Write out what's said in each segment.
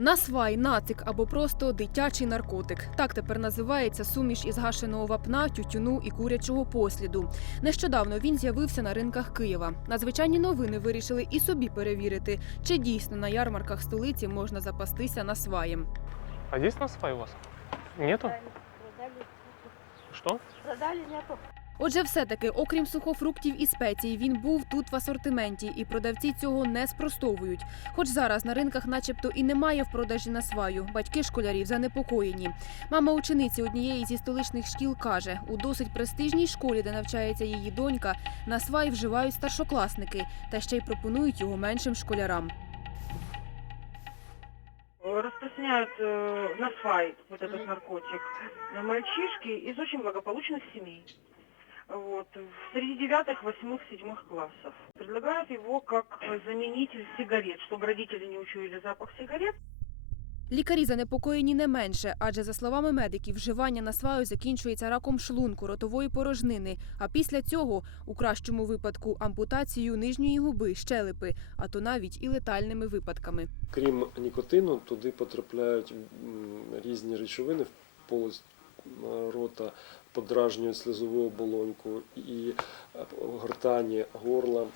Насвай, нацик або просто дитячий наркотик. Так тепер називається суміш із гашеного вапна, тютюну і курячого посліду. Нещодавно він з'явився на ринках Києва. Надзвичайні новини вирішили і собі перевірити, чи дійсно на ярмарках столиці можна запастися насваєм. А есть насвай у вас? Нету? Продали. Что? Продали, нету. Отже, все-таки, окрім сухофруктів і спецій, він був тут в асортименті, і продавці цього не спростовують. Хоч зараз на ринках, начебто, і немає в продажі насваю. Батьки школярів занепокоєні. Мама учениці однієї зі столичних шкіл каже, у досить престижній школі, де навчається її донька, насвай вживають старшокласники та ще й пропонують його меншим школярам. распространяют э, на свай вот этот наркотик э, мальчишки из очень благополучных семей. Вот, среди девятых, восьмых, седьмых классов. Предлагают его как э, заменитель сигарет, чтобы родители не учуяли запах сигарет. Лікарі занепокоєні не менше, адже за словами медиків, вживання насваю закінчується раком шлунку, ротової порожнини. А після цього, у кращому випадку, ампутацією нижньої губи, щелепи, а то навіть і летальними випадками. Крім нікотину, туди потрапляють м, різні речовини в полость м, рота, подражнюють слизову оболоньку і е, гортані горла,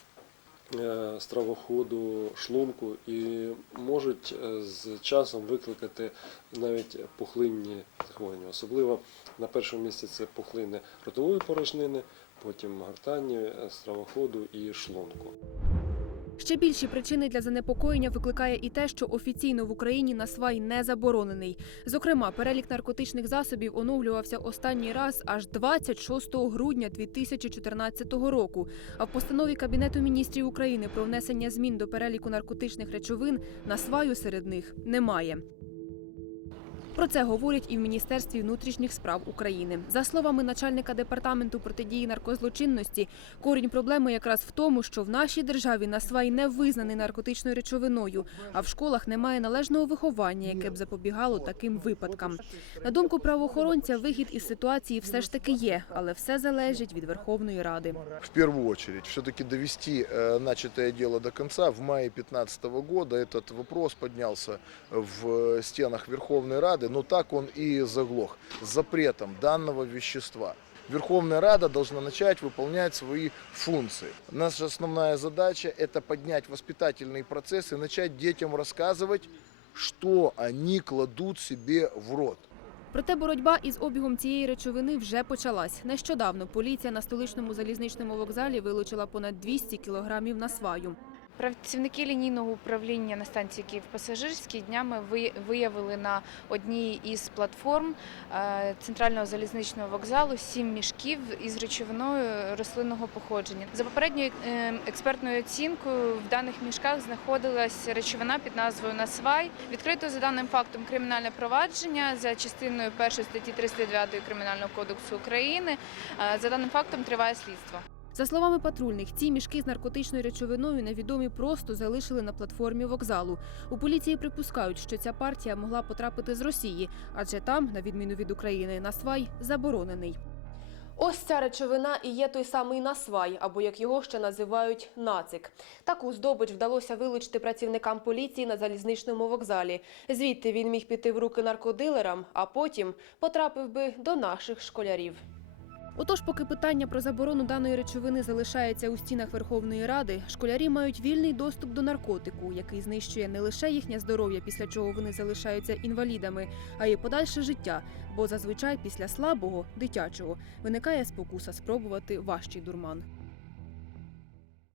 е, стравоходу, шлунку і можуть е, з часом викликати навіть пухлинні захворювання. Особливо на першому місці це пухлини ротової порожнини, потім гортані, стравоходу і шлунку. Ще більші причини для занепокоєння викликає і те, що офіційно в Україні насвай не заборонений. Зокрема, перелік наркотичних засобів оновлювався останній раз аж 26 грудня 2014 року. А в постанові Кабінету міністрів України про внесення змін до переліку наркотичних речовин насваю серед них немає. Про це говорять і в Міністерстві внутрішніх справ України. За словами начальника департаменту протидії наркозлочинності, корінь проблеми якраз в тому, що в нашій державі насвай не визнаний наркотичною речовиною, а в школах немає належного виховання, яке б запобігало таким випадкам. На думку правоохоронця, вихід із ситуації все ж таки є, але все залежить від Верховної Ради. В первую очередь, все-таки довести э, начатое дело до конца. В мае 2015 года этот вопрос поднялся в э, стенах Верховной Рады, но так он и заглох с запретом данного вещества. Верховная Рада должна начать выполнять свои функции. Наша основная задача – это поднять воспитательный процесс и начать детям рассказывать, что они кладут себе в рот. Проте боротьба із обігом цієї речовини вже почалась. Нещодавно поліція на столичному залізничному вокзалі вилучила понад 200 кілограмів насваю. Працівники лінійного управління на станції Київ Пасажирський днями ви- виявили на одній із платформ е, центрального залізничного вокзалу сім мішків із речовиною рослинного походження. За попередньою е, експертною оцінкою в даних мішках знаходилась речовина під назвою Насвай. Відкрито за даним фактом кримінальне провадження за частиною 1 статті 309 Кримінального кодексу України. Е, За даним фактом триває слідство. За словами патрульних, ці мішки з наркотичною речовиною невідомі просто залишили на платформі вокзалу. У поліції припускають, що ця партія могла потрапити з Росії, адже там, на відміну від України, насвай заборонений. Ось ця речовина і є той самий насвай, або як його ще називають нацик. Таку здобич вдалося вилучити працівникам поліції на залізничному вокзалі. Звідти він міг піти в руки наркодилерам, а потім потрапив би до наших школярів. Отож, поки питання про заборону даної речовини залишається у стінах Верховної Ради, школярі мають вільний доступ до наркотику, який знищує не лише їхнє здоров'я, після чого вони залишаються інвалідами, а й подальше життя. Бо зазвичай після слабого дитячого виникає спокуса спробувати важчий дурман.